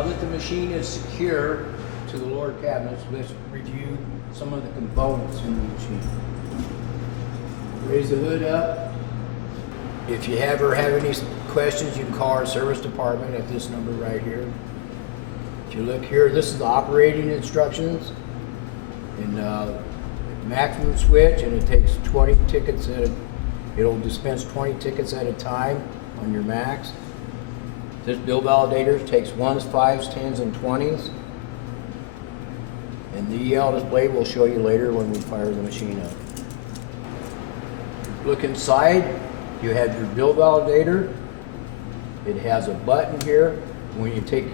Now that the machine is secure to the lower cabinets, let's review some of the components in the machine. Raise the hood up. If you ever have any questions, you can call our service department at this number right here. If you look here, this is the operating instructions. And maximum switch, and it takes 20 tickets it'll dispense 20 tickets at a time on your max. This bill validator takes 1s, 5s, 10s, and 20s. And the EL display we'll show you later when we fire the machine up. Look inside, you have your bill validator. It has a button here. When you take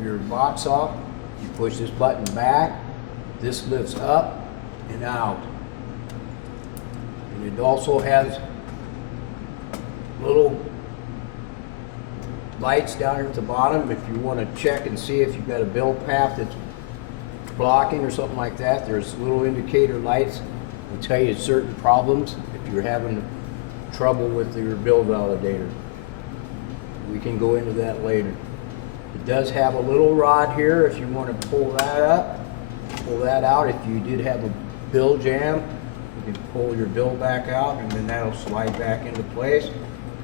your box off, you push this button back. This lifts up and out. And it also has little lights down here at the bottom if you want to check and see if you've got a bill path that's blocking or something like that. There's little indicator lights that tell you certain problems if you're having trouble with your bill validator. We can go into that later. It does have a little rod here if you want to pull that up, pull that out. If you did have a bill jam, you can pull your bill back out and then that'll slide back into place.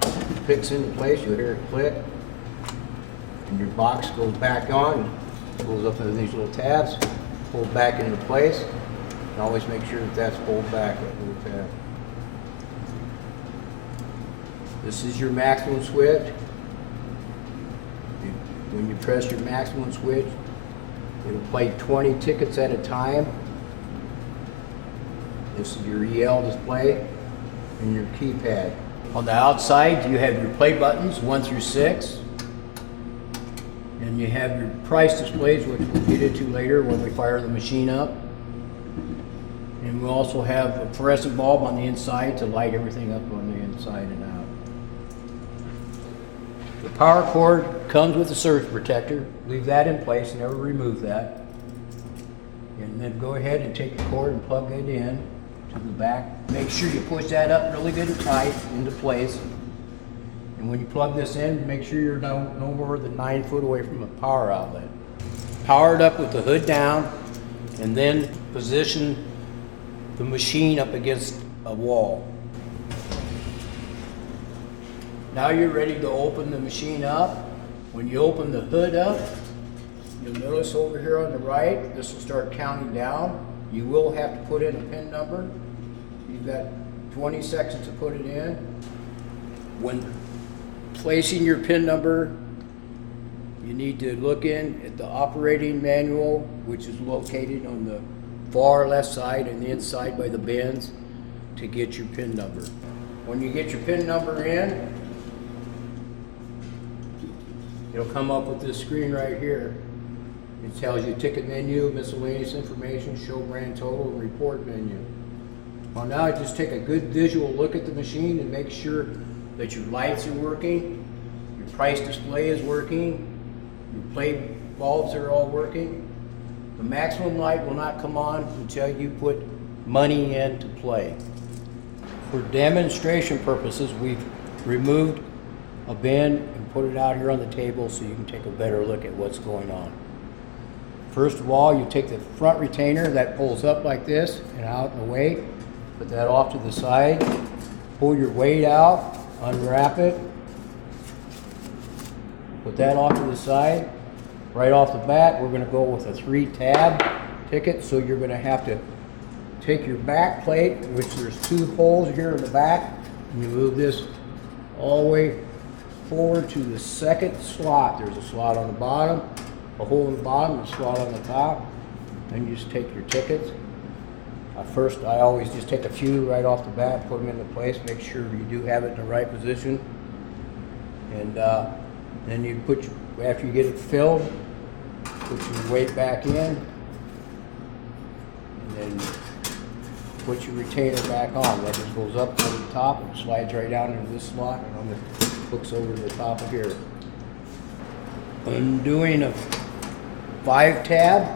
It clicks into place, you'll hear it click. And your box goes back on, pulls up into these little tabs, pulls back into place. And always make sure that that's pulled back, that little tab. This is your maximum switch. When you press your maximum switch, it'll play 20 tickets at a time. This is your EL display and your keypad. On the outside, you have your play buttons, 1 through 6. And you have your price displays, which we'll get into later when we fire the machine up. And we also have a fluorescent bulb on the inside to light everything up on the inside and out. The power cord comes with a surge protector. Leave that in place, never remove that. And then go ahead and take the cord and plug it in to the back. Make sure you push that up really good and tight into place. And when you plug this in, make sure you're no more than 9 foot away from a power outlet. Power it up with the hood down, and then position the machine up against a wall. Now you're ready to open the machine up. When you open the hood up, you'll notice over here on the right, this will start counting down. You will have to put in a PIN number. You've got 20 seconds to put it in. When placing your PIN number, you need to look in at the operating manual, which is located on the far left side and the inside by the bins, to get your PIN number. When you get your PIN number in, it'll come up with this screen right here. It tells you ticket menu, miscellaneous information, show grand total, and report menu. Well, now just take a good visual look at the machine and make sure that your lights are working, your price display is working, your play bulbs are all working. The maximum light will not come on until you put money in to play. For demonstration purposes, we've removed a bin and put it out here on the table so you can take a better look at what's going on. First of all, you take the front retainer that pulls up like this and out and away. Put that off to the side. Pull your weight out, unwrap it. Put that off to the side. Right off the bat, we're going to go with a 3-tab ticket, so you're going to have to take your back plate, which there's 2 holes here in the back, and you move this all the way forward to the second slot. There's a slot on the bottom, a hole in the bottom, a slot on the top. Then you just take your tickets. First, I always just take a few right off the bat, put them into place, make sure you do have it in the right position. And then you put, after you get it filled, put your weight back in, and then put your retainer back on. That just goes up to the top and slides right down into this slot, and on the hooks over to the top of here. When doing a 5-tab,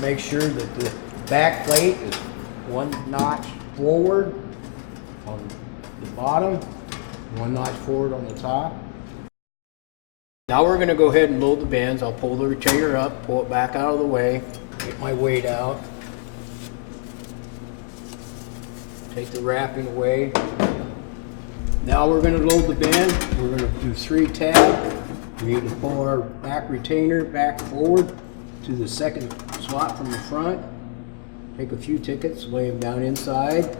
make sure that the back plate is 1 notch forward on the bottom, 1 notch forward on the top. Now we're going to go ahead and load the bins. I'll pull the retainer up, pull it back out of the way, get my weight out, take the wrapping away. Now we're going to load the bin. We're going to do 3 tabs. We need to pull our back retainer back forward to the second slot from the front. Take a few tickets, lay them down inside,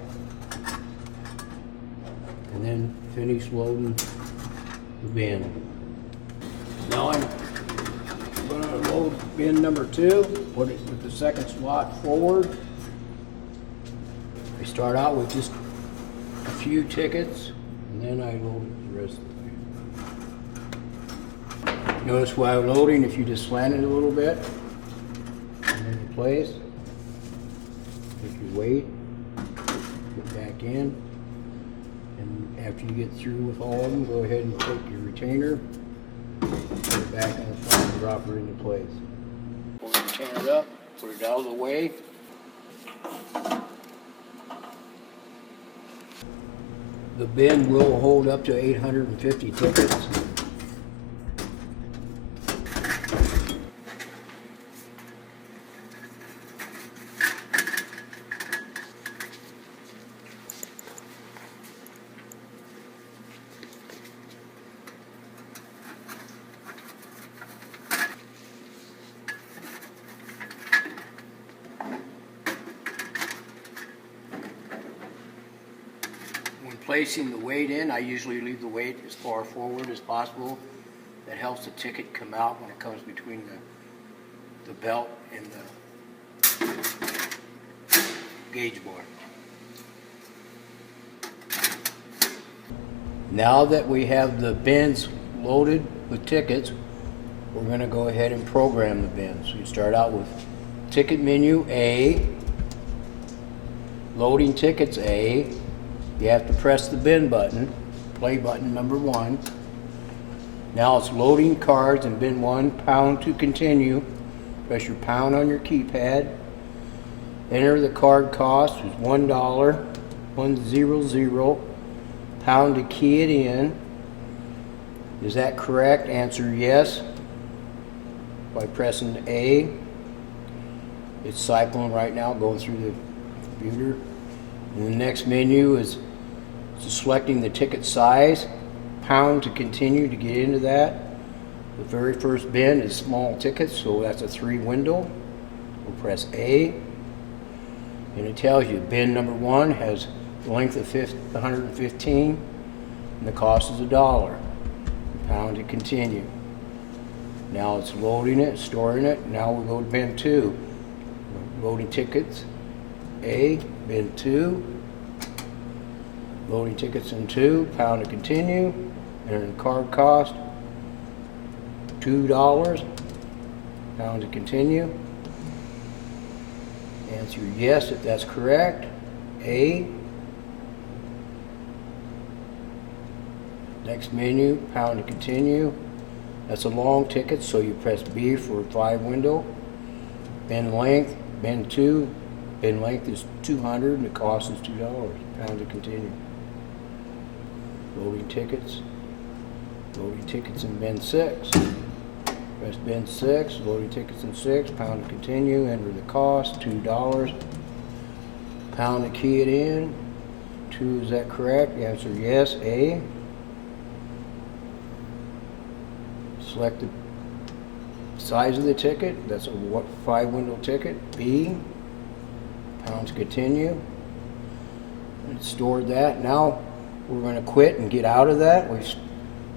and then finish loading the bin. Now I'm going to load bin number 2, put it with the second slot forward. I start out with just a few tickets, and then I load it the rest of the way. Notice while loading, if you just slant it a little bit, and then in place, take your weight, put back in, and after you get through with all of them, go ahead and take your retainer, put it back in the front and drop her into place. Pull the retainer up, put it out of the way. The bin will hold up to 850 tickets. Placing the weight in, I usually leave the weight as far forward as possible. That helps the ticket come out when it comes between the belt and the gauge bar. Now that we have the bins loaded with tickets, we're going to go ahead and program the bins. So you start out with ticket menu A, loading tickets A. You have to press the bin button, play button number 1. Now it's loading cards in bin 1, pound to continue. Press your pound on your keypad. Enter the card cost is $1, 100. Pound to key it in. Is that correct? Answer yes by pressing A. It's cycling right now, going through the computer. And the next menu is selecting the ticket size, pound to continue to get into that. The very first bin is small tickets, so that's a 3 window. We'll press A, and it tells you bin number 1 has the length of 115, and the cost is $1. Pound to continue. Now it's loading it, storing it. Now we'll go to bin 2. Loading tickets, A, bin 2. Loading tickets in 2, pound to continue. Enter the card cost, $2. Pound to continue. Answer yes if that's correct. A. Next menu, pound to continue. That's a long ticket, so you press B for a 5 window. Bin length, bin 2. Bin length is 200 and the cost is $2. Pound to continue. Loading tickets. Loading tickets in bin 6. Press bin 6. Loading tickets in 6. Pound to continue. Enter the cost, $2. Pound to key it in. 2, is that correct? The answer yes. A. Select the size of the ticket. That's a 5 window ticket. B. Pound to continue. And stored that. Now we're going to quit and get out of that. We've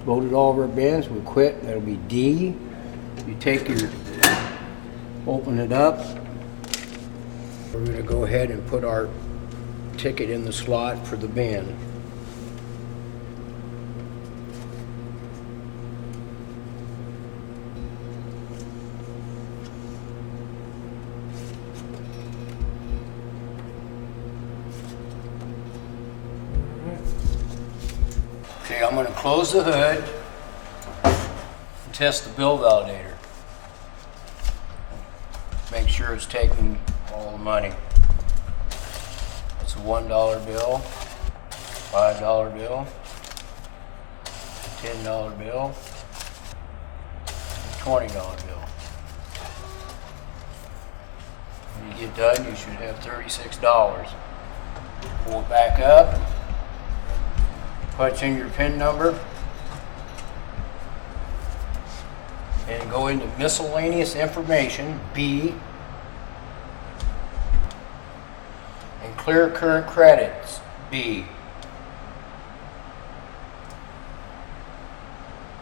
loaded all of our bins. We quit. That'll be D. You take your, open it up. We're going to go ahead and put our ticket in the slot for the bin. Okay, I'm going to close the hood and test the bill validator. Make sure it's taking all the money. It's a $1 bill, $5 bill, $10 bill, $20 bill. When you get done, you should have $36. Pull it back up, punch in your PIN number, and go into miscellaneous information, B, and clear current credits, B.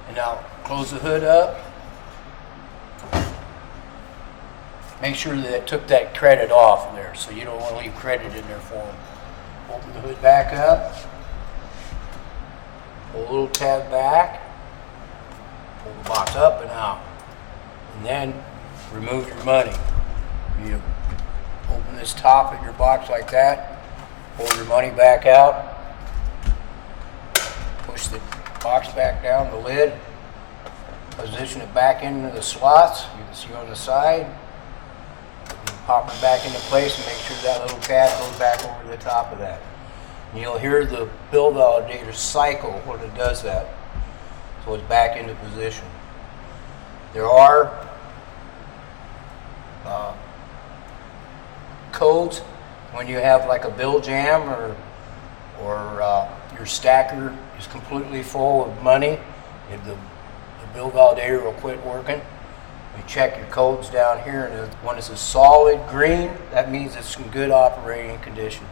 And now close the hood up. Make sure that it took that credit off there, so you don't want to leave credit in there for them. Open the hood back up. Pull a little tab back. Pull the box up and out. And then remove your money. You open this top of your box like that. Pull your money back out. Push the box back down, the lid. Position it back into the slots. You can see on the side. Pop it back into place and make sure that little tab goes back over the top of that. And you'll hear the bill validator cycle when it does that. So it's back into position. There are codes when you have like a bill jam or your stacker is completely full of money. If the bill validator will quit working. You check your codes down here, and when it's a solid green, that means it's in good operating condition.